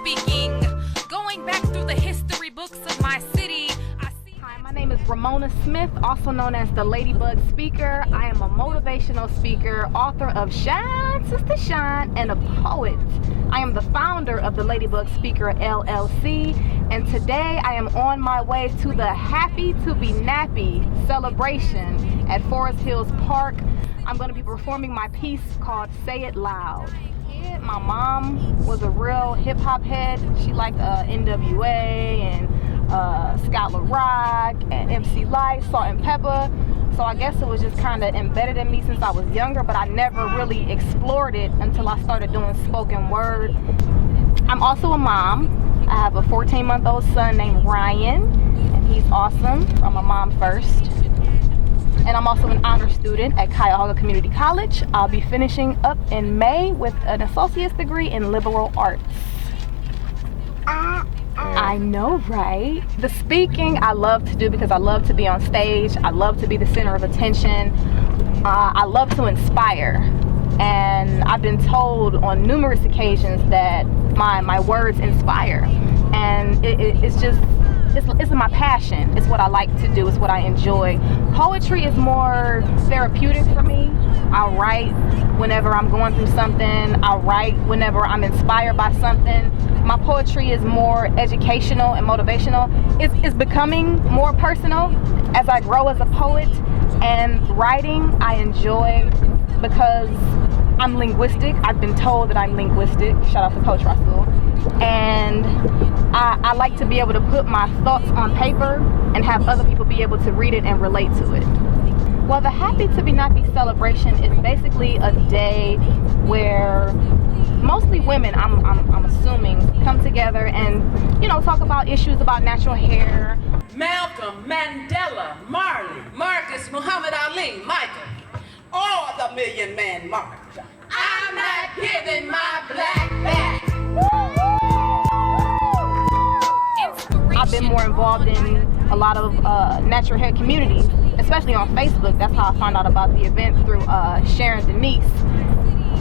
speaking. Going back through the history books of my city, I see... Hi, my name is Ramona Smith, also known as the Ladybug Speaker. I am a motivational speaker, author of Shine, Sister Shine, and a poet. I am the founder of the Ladybug Speaker LLC, and today I am on my way to the Happy to Be Nappy celebration at Forest Hills Park. I'm going to be performing my piece called Say It Loud. My mom was a real hip-hop head. She liked NWA and Scott LaRock and MC Light, Salt and Pepper. So I guess it was just kind of embedded in me since I was younger, but I never really explored it until I started doing spoken word. I'm also a mom. I have a 14-month-old son named Ryan, and he's awesome. I'm a mom first. And I'm also an honor student at Cuyahoga Community College. I'll be finishing up in May with an associate's degree in liberal arts. I know, right? The speaking I love to do because I love to be on stage. I love to be the center of attention. I love to inspire. And I've been told on numerous occasions that my words inspire. And it's my passion. It's what I like to do. It's what I enjoy. Poetry is more therapeutic for me. I'll write whenever I'm going through something. I'll write whenever I'm inspired by something. My poetry is more educational and motivational. It's becoming more personal as I grow as a poet. And writing I enjoy because I'm linguistic. I've been told that I'm linguistic. Shout out to Coach Russell. And I like to be able to put my thoughts on paper and have other people be able to read it and relate to it. Well, the Happy to Be Nappy celebration is basically a day where mostly women, I'm assuming, come together and, talk about issues about natural hair. Malcolm, Mandela, Marley, Marcus, Muhammad Ali, Michael, or the Million Man March. I'm not giving my black back. I've been more involved in a lot of natural hair communities, especially on Facebook. That's how I found out about the event through Sharon Denise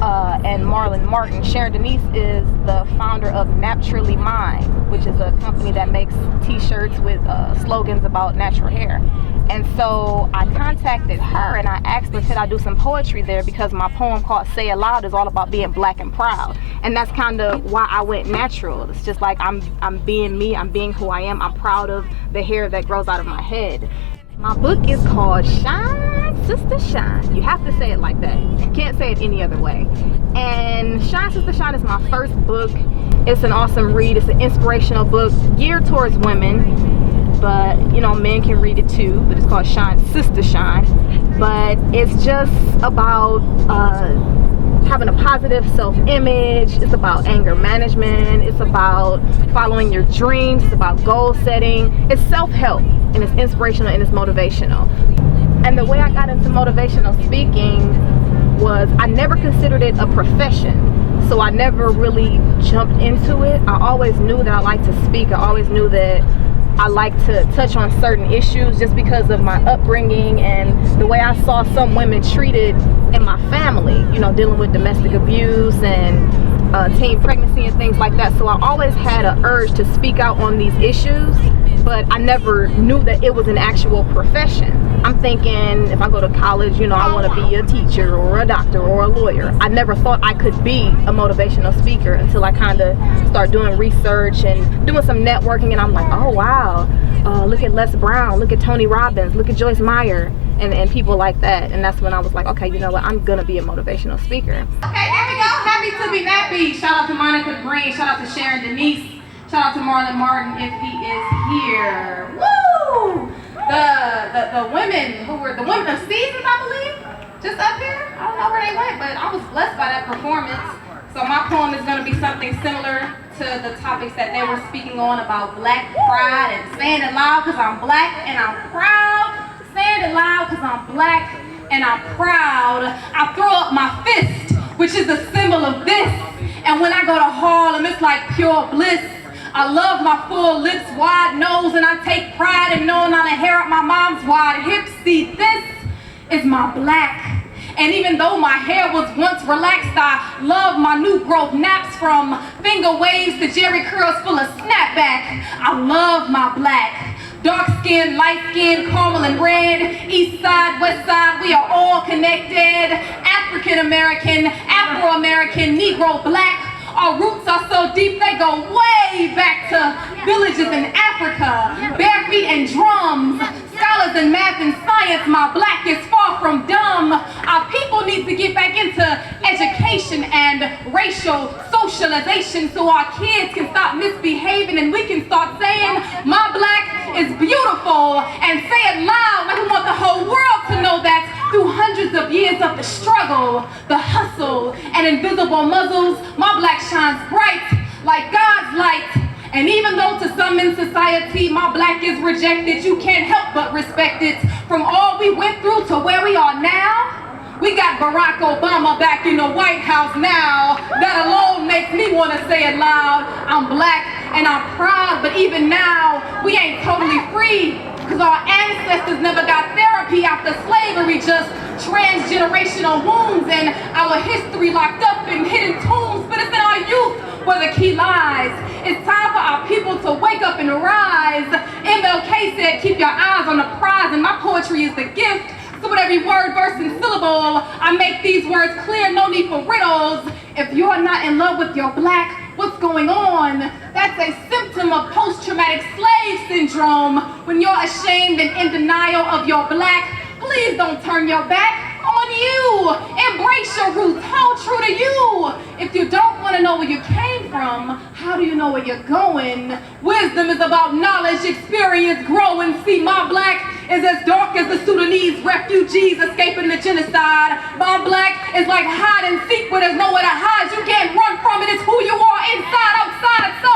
and Marlon Martin. Sharon Denise is the founder of Naturally Mine, which is a company that makes t-shirts with slogans about natural hair. And so I contacted her and I asked her, could I do some poetry there, because my poem called Say It Loud is all about being black and proud. And that's kind of why I went natural. It's just like I'm being me, I'm being who I am. I'm proud of the hair that grows out of my head. My book is called Shine, Sister Shine. You have to say it like that. You can't say it any other way. And Shine, Sister Shine is my first book. It's an awesome read. It's an inspirational book geared towards women. But men can read it too, but it's called Shine, Sister Shine. But it's just about having a positive self-image. It's about anger management. It's about following your dreams. It's about goal setting. It's self-help, and it's inspirational, and it's motivational. And the way I got into motivational speaking was I never considered it a profession. So I never really jumped into it. I always knew that I liked to speak. I always knew that I like to touch on certain issues just because of my upbringing and the way I saw some women treated in my family, dealing with domestic abuse and teen pregnancy and things like that. So I always had an urge to speak out on these issues, but I never knew that it was an actual profession. I'm thinking if I go to college, I want to be a teacher or a doctor or a lawyer. I never thought I could be a motivational speaker until I kind of start doing research and doing some networking, and I'm like, oh wow, look at Les Brown, look at Tony Robbins, look at Joyce Meyer, and people like that. And that's when I was like, okay, you know what, I'm gonna be a motivational speaker. Okay, there we go. Happy to Be Nappy. Shout out to Monica Green, shout out to Sharon Denise, shout out to Marlon Martin if he is here. Woo! The women who were the women of seasons, I believe, just up here. I don't know where they went, but I was blessed by that performance. So my poem is going to be something similar to the topics that they were speaking on about black pride and saying it loud because I'm black and I'm proud. Saying it loud because I'm black and I'm proud. I throw up my fist, which is a symbol of this. And when I go to Harlem, it's like pure bliss. I love my full lips, wide nose, and I take pride in knowing how to hair up my mom's wide hips. See, this is my black, And even though my hair was once relaxed, I love my new growth naps, from finger waves to jerry curls full of snapback. I love my black. Dark skin, light skin, caramel and red, east side, west side, we are all connected. African American, Afro American, Negro, black. Our roots are so deep, they go way back to villages in Africa. Bare feet and drums, scholars in math and science, my black is far from dumb. Our people need to get back into education and racial socialization so our kids can stop misbehaving and we can start saying, my black is beautiful, and say it loud like we want the whole world to know that through hundreds of years of the struggle, the hustle, and invisible muzzles, my black shines bright like God's light. And even though to some in society my black is rejected, you can't help but respect it. From all we went through to where we are now, we got Barack Obama back in the White House now. That alone makes me want to say it loud. I'm black and I'm proud, but even now, we ain't totally free, because our ancestors never got therapy after slavery, just transgenerational wounds and our history locked up in hidden tombs. But it's in our youth where the key lies. It's time for our people to wake up and rise. MLK said, keep your eyes on the prize, and my poetry is the gift. So with every word, verse, and syllable, I make these words clear, no need for riddles. If you're not in love with your black, what's going on? That's a symptom of post-traumatic slave syndrome. When you're ashamed and in denial of your black, please don't turn your back on you. Embrace your roots, hold true to you. If you don't want to know where you came from, how do you know where you're going? Wisdom is about knowledge, experience, growing. See, my black is as dark as the Sudanese refugees escaping the genocide. My black is like hide and seek where there's nowhere to hide. You can't run from it, it's who you are inside, outside. So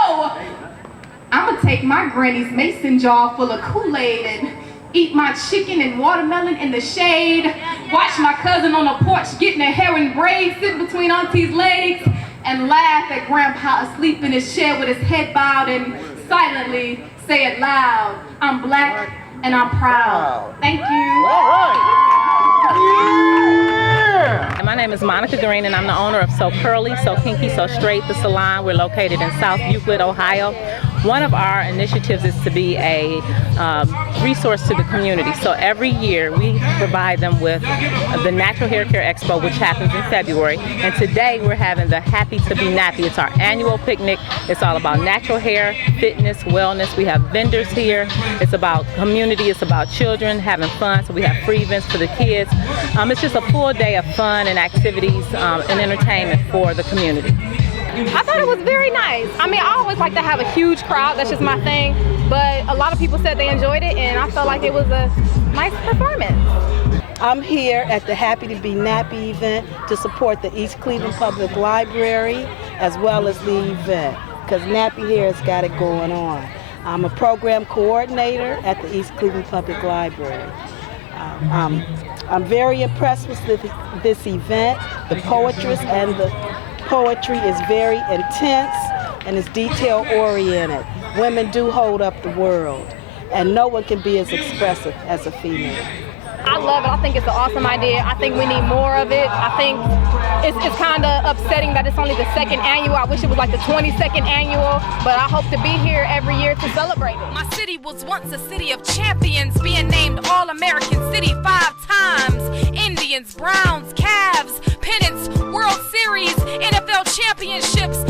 I'ma take my granny's mason jar full of Kool-Aid and eat my chicken and watermelon in the shade. Watch my cousin on the porch getting her hair in braids, sit between auntie's legs, and laugh at grandpa asleep in his chair with his head bowed, and silently say it loud, I'm black and I'm proud. Thank you. My name is Monica Green, and I'm the owner of So Curly, So Kinky, So Straight, the salon. We're located in South Euclid, Ohio. One of our initiatives is to be a resource to the community. So every year we provide them with the Natural Hair Care Expo, which happens in February. And today we're having the Happy to Be Nappy. It's our annual picnic. It's all about natural hair, fitness, wellness. We have vendors here. It's about community. It's about children having fun. So we have free events for the kids. It's just a full day of fun and activities and entertainment for the community. I thought it was very nice. I mean, I always like to have a huge crowd. That's just my thing. But a lot of people said they enjoyed it, and I felt like it was a nice performance. I'm here at the Happy to Be Nappy event to support the East Cleveland Public Library as well as the event, because nappy hair has got it going on. I'm a program coordinator at the East Cleveland Public Library. I'm very impressed with this event. The poetress and the poetry is very intense and is detail oriented. Women do hold up the world, and no one can be as expressive as a female. I love it. I think it's an awesome idea. I think we need more of it. I think it's kind of upsetting that it's only the second annual. I wish it was like the 22nd annual, but I hope to be here every year to celebrate it. My city was once a city of champions, being named All-American City 5 times. Indians, Browns, Cavs, pennants, World Series, NFL championships.